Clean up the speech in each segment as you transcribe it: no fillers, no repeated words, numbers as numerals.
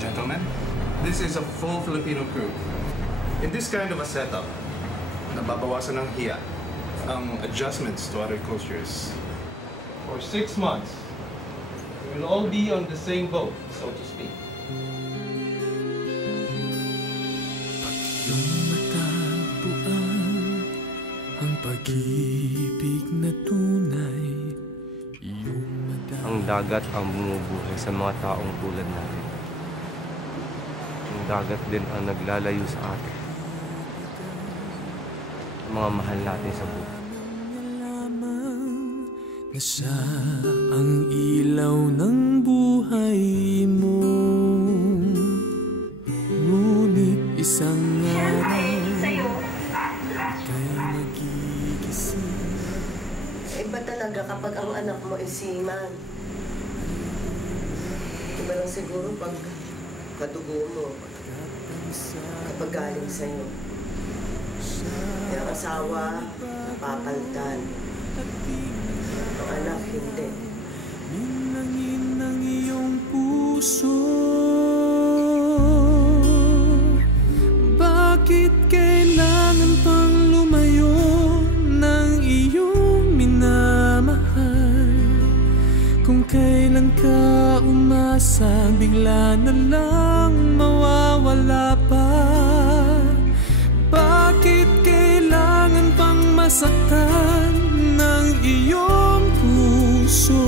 Gentlemen, this is a full Filipino crew. In this kind of a setup, nababawasan ng hiya ang adjustments to other cultures. For 6 months, we will all be on the same boat, so to speak. Yung matagpuan ang pag-ibig na tunay. Ang dagat ang bumubuhay sa mga taong tulad natin. Ang dagat din ang naglalayo sa atin. Mga mahal natin sa buhay. Na siya ang ilaw ng buhay mo. Ngunit isang araw ika'y magigising. Iba talaga kapag ang anak mo ay seaman. Iba lang siguro pag kadugo mo, kapag galing sa'yo. Yung asawa, napapaltan. Ang anak, hindi. Ninangin ang iyong puso. Bakit kailangan pang lumayo ng iyong minamahal? Kung kailan ka umasa, bigla na lang mawawala pa. Bakit kailangan pang masaktan ng iyong puso?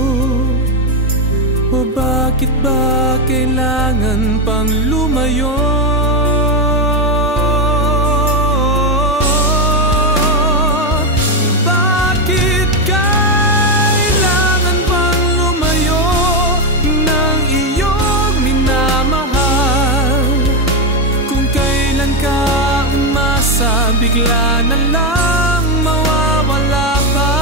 O bakit ba kailangan pang lumayo? Bakit kailangan pang lumayo ng iyong minamahal? Kung kailan ka umasa, bigla na lang mawawala pa.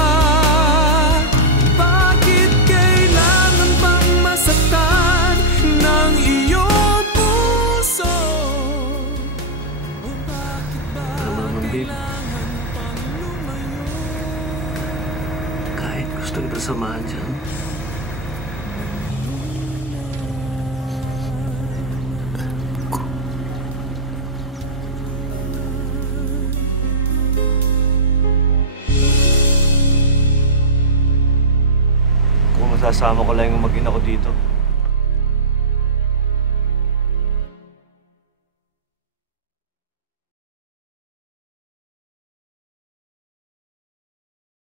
Bakit kailangan pang masaktan ng iyong puso? O bakit ba kailangan pang lumayo? Kahit gusto kita samahan dyan, Kung masasama ko lang yung mag-ina ko dito,